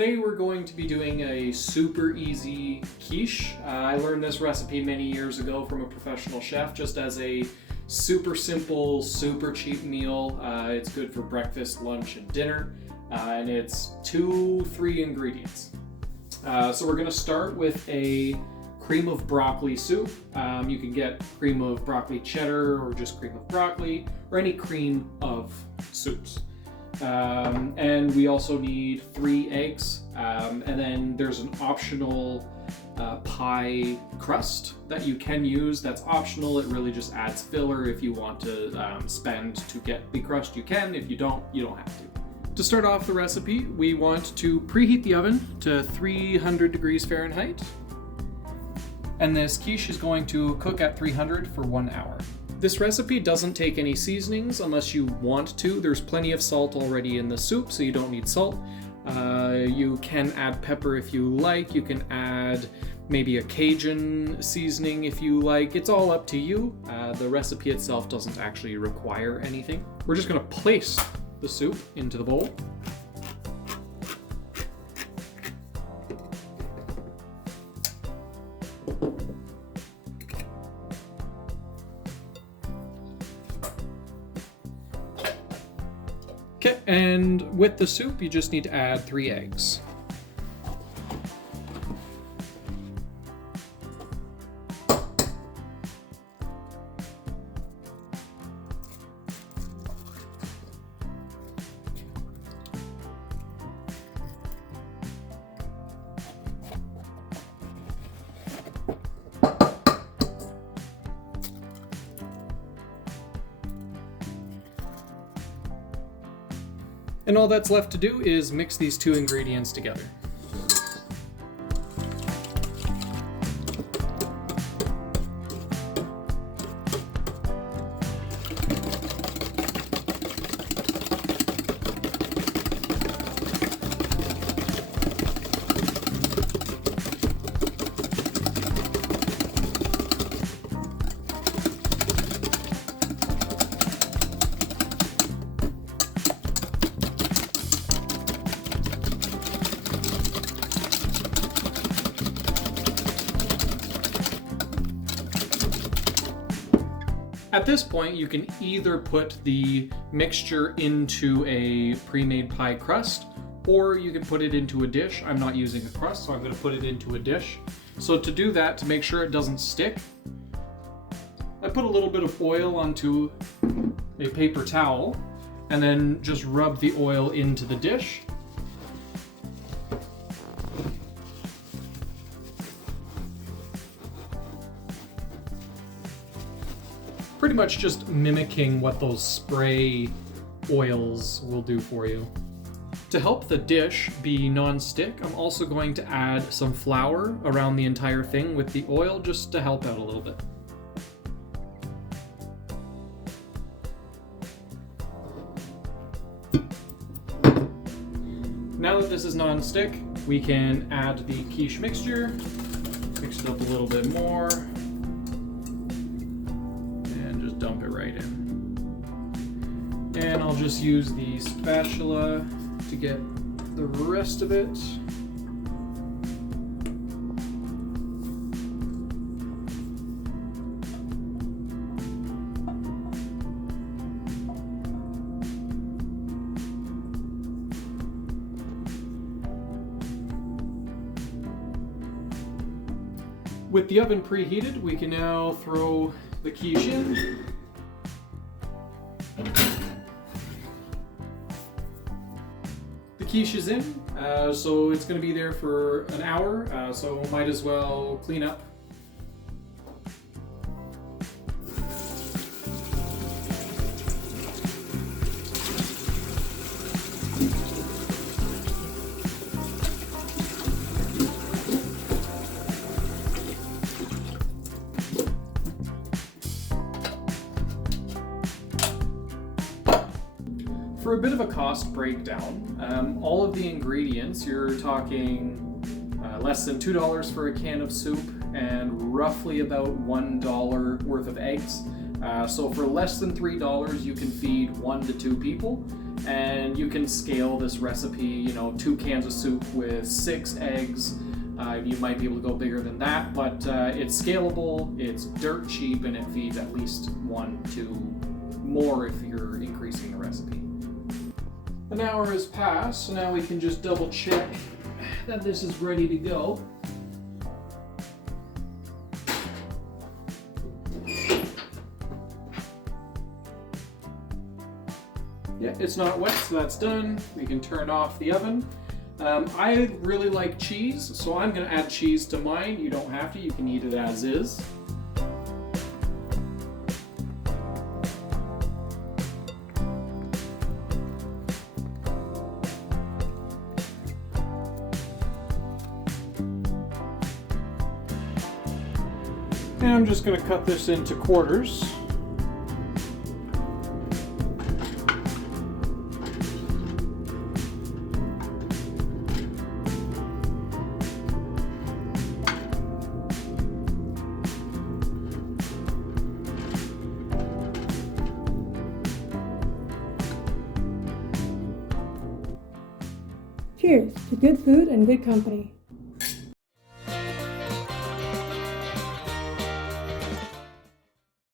today we're going to be doing a super easy quiche. I learned this recipe many years ago from a professional chef just as a super simple, super cheap meal. It's good for breakfast, lunch, and dinner. And it's 2-3 ingredients. So we're gonna start with a cream of broccoli soup. You can get cream of broccoli cheddar or just cream of broccoli or any cream of soups. And we also need 3 eggs. And then there's an optional pie crust that you can use. That's optional. It really just adds filler. If you want to spend to get the crust, you can. If you don't have to. To start off the recipe, we want to preheat the oven to 300 degrees Fahrenheit. And this quiche is going to cook at 300 for 1 hour. This recipe doesn't take any seasonings unless you want to. There's plenty of salt already in the soup, so you don't need salt. You can add pepper if you like. You can add maybe a Cajun seasoning if you like. It's all up to you. The recipe itself doesn't actually require anything. We're just gonna place the soup into the bowl. Okay, and with the soup, you just need to add 3 eggs. And all that's left to do is mix these 2 ingredients together. At this point, you can either put the mixture into a pre-made pie crust, or you can put it into a dish. I'm not using a crust, so I'm going to put it into a dish. So to do that, to make sure it doesn't stick, I put a little bit of oil onto a paper towel, and then just rub the oil into the dish. Pretty much just mimicking what those spray oils will do for you. To help the dish be non-stick, I'm also going to add some flour around the entire thing with the oil just to help out a little bit. Now that this is non-stick, we can add the quiche mixture, mix it up a little bit more. Dump it right in. And I'll just use the spatula to get the rest of it. With the oven preheated, we can now throw the quiche in. The quiche is in, so it's going to be there for an hour, so might as well clean up. For a bit of a cost breakdown, all of the ingredients, you're talking less than $2 for a can of soup and roughly about $1 worth of eggs. So for less than $3, you can feed 1 to 2 people, and you can scale this recipe, 2 cans of soup with 6 eggs. You might be able to go bigger than that, but it's scalable, it's dirt cheap, and it feeds at least 1 to more if you're increasing the recipe. An hour has passed, so now we can just double check that this is ready to go. Yeah, it's not wet, so that's done. We can turn off the oven. I really like cheese, so I'm going to add cheese to mine. You don't have to, you can eat it as is. And I'm just going to cut this into quarters. Cheers to good food and good company.